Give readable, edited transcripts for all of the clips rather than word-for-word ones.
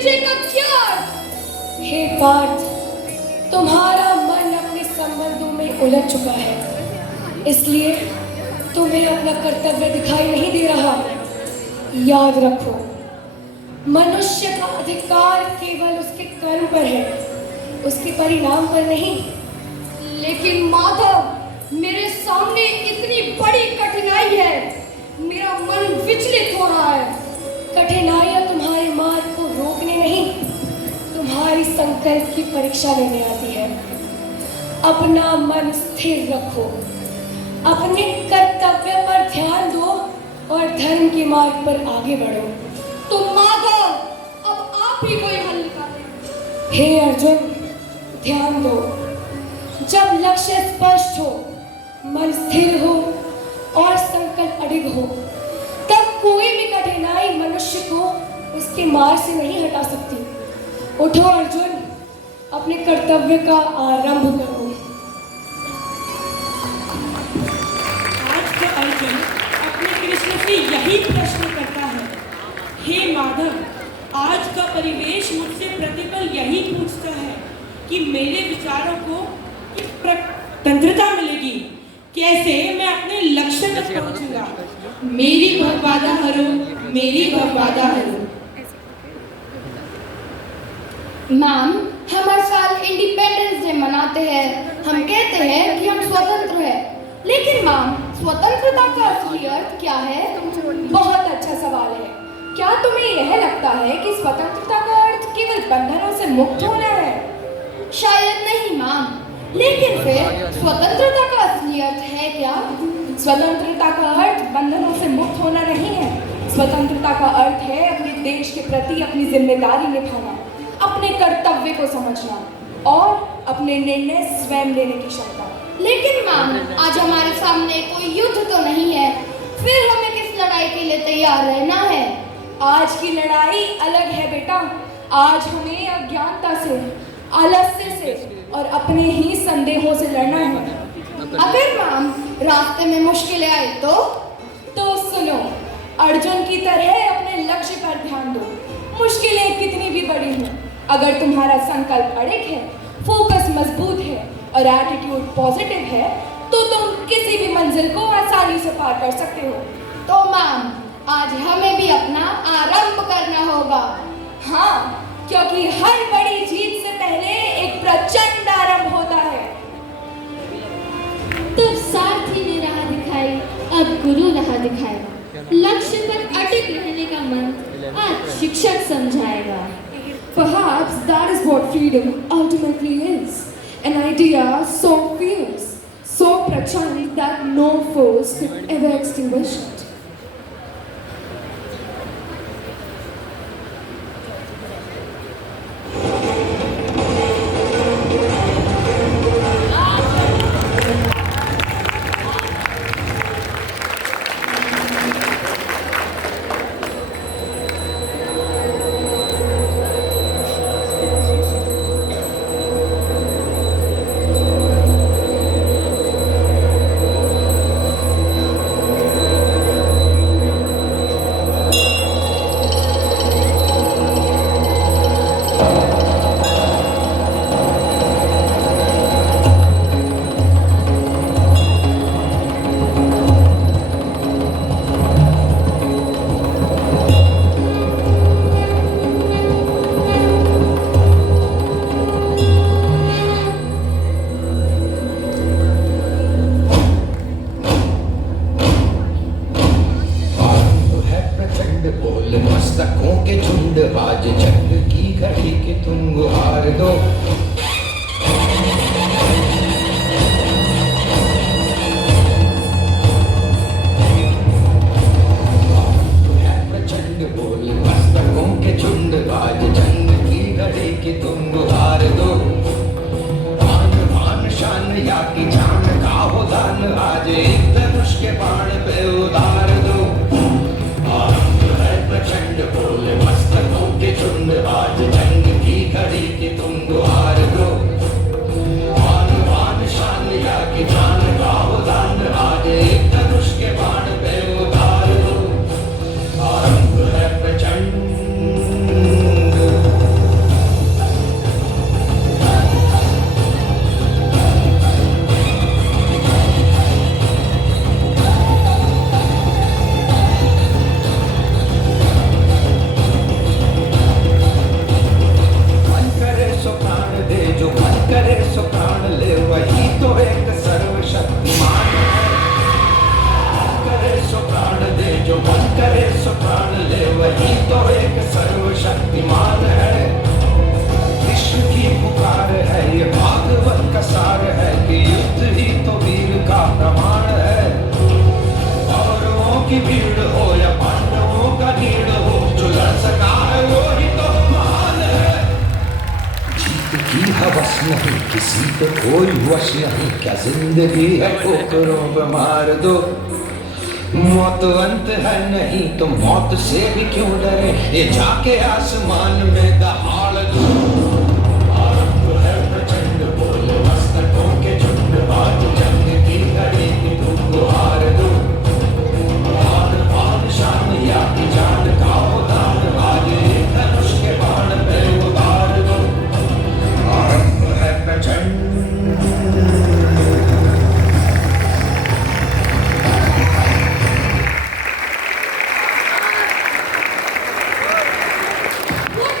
विजय का क्या अर्थ? हे पार्थ, तुम्हारा मन अपने संबंधों में उलझ चुका है, इसलिए तुम्हें अपना कर्तव्य दिखाई नहीं दे रहा। याद रखो, मनुष्य का अधिकार केवल उसके कर्म पर है, उसके परिणाम पर नहीं। लेकिन माधव, मेरे सामने इतनी बड़ी कठिनाई है, मेरा मन विचलित हो रहा है। कठिनाइयां तुम्हारे मार्ग को रोकने नहीं, तुम्हारी संकल्प की परीक्षा लेने आती है। अपना मन स्थिर रखो, अपने कर्तव्य पर ध्यान दो और धर्म के मार्ग पर आगे बढ़ो। तो माधव, अब आप ही कोई हल निकालें। हे अर्जुन, ध्यान दो। जब लक्ष्य स्पष्ट हो, मन स्थिर हो और संकल्प अडिग हो, तब कोई भी कठिनाई मनुष्य को उसके मार्ग से नहीं हटा सकती। उठो अर्जुन, अपने कर्तव्य का आरंभ करो। आज का अर्जुन अपने कृष्ण से यही प्रश्न करता है। हे माधव, आज का परिवेश मुझसे प्रतिपल यही पूछता है कि मेरे विचारों को स्वतंत्रता मिलेगी, कैसे मैं अपने लक्ष्य तक पहुंचूंगा। मेरी भवबाधा हरो, मेरी भवबाधा हरो। मैम, हम हर साल इंडिपेंडेंस डे मनाते हैं। हम कहते हैं कि हम स्वतंत्र हैं। लेकिन मैम, स्वतंत्रता का असली अर्थ क्या है? बहुत अच्छा सवाल है। क्या तुम्हें यह लगता है कि स्वतंत्रता का अर्थ केवल बंधनों से मुक्त होना है? शायद नहीं मैम, लेकिन फिर स्वतंत्रता का असली अर्थ है क्या? स्वतंत्रता का अर्थ बंधनों से मुक्त होना नहीं है। स्वतंत्रता का अर्थ है अपने देश के प्रति अपनी जिम्मेदारी निभाना, अपने कर्तव्य को समझना और अपने निर्णय स्वयं लेने की क्षमता। लेकिन मैम, आज हमारे सामने कोई युद्ध तो नहीं है, फिर हमें किस लड़ाई के लिए तैयार रहना है? आज की लड़ाई अलग है बेटा। आज हमें अज्ञानता से, आलस्य से और अपने ही संदेहों से लड़ना है। अगर मैम रास्ते में मुश्किलें आई तो सुनो, अर्जुन की तरह अपने लक्ष्य पर ध्यान दो। मुश्किलें कितनी भी बड़ी हों, अगर तुम्हारा संकल्प अड़िग है, फोकस मजबूत है और एटीट्यूड पॉजिटिव है, तो तुम किसी भी मंजिल को आसानी से पार कर सकते हो। तो मैम, आज हमें भी अपना आरंभ करना होगा। हाँ, क्योंकि हर बड़ी जीत से पहले एक प्रचंड आरंभ होता है। तब सारथी ने राह दिखाई, अब गुरु राह दिखाएगा। लक्ष्य पर अटक रहने का मंत्र आज शिक्षक समझाएगा। Perhaps that is what freedom ultimately is. An idea so fierce, so prachand that no force could ever extinguish it. आज जंग की घड़ी के तुम गुहार दो। प्रचंड बोल मस्तकों के झुंड, आज जंग की घड़ी के तुम गुहार दो। आन मान शान या की जान का हो दान, आज एक धनुष के बाण पे उतार दो। प्रचंड बोल मस्तकों के झुंड, आज जंग की घड़ी के तुम गुहार की भीड़ हो या पांडवों का नीड़ हो, जो लड़ सका है वो ही तो महान है। जीत की हवस नहीं, किसी पे कोई वश नहीं, क्या जिंदगी है ठोकरों पे मार दो। मौत अंत है नहीं तो मौत से भी क्यों डरे, ये जाके आसमान में दहाड़ दो। आरंभ है प्रचंड बोले मस्तकों के झुंड, आज जंग की घड़ी की तुम गुहार दो। आन बान शान या की जान का हो दान, आज एक धनुष के बाण पे उतार दो। आरंभ है प्रचंड। What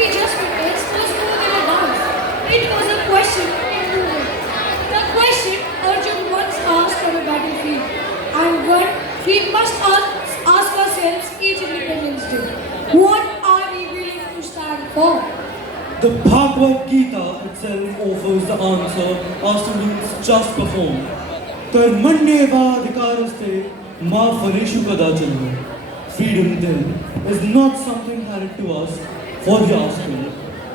we just witnessed was more than a dance. It was a question in movement. The question Arjun once asked on a battlefield, and one we must ask ourselves each Independence Day. What are we willing to stand for? The Bhagavad Gita itself offers the answer our students just performed. Karmanyevadhikaraste ma phaleshu kadachana. Freedom then is not something handed to us for the asking.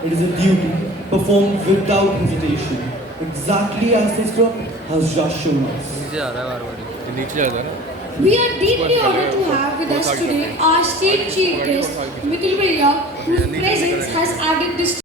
It is a duty performed without hesitation, exactly as this group has just shown us. We are deeply honored to have with us today our esteemed chief guest, Mithil Bhaiya, whose presence has added this